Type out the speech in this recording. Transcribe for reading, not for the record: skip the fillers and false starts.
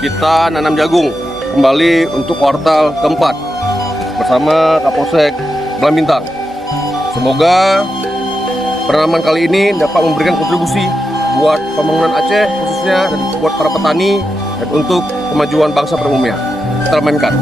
kita nanam jagung kembali untuk kuartal keempat bersama Kapolsek Bintang. Semoga penanaman kali ini dapat memberikan kontribusi buat pembangunan Aceh khususnya dan buat para petani dan untuk kemajuan bangsa pada umumnya. Kita mainkan.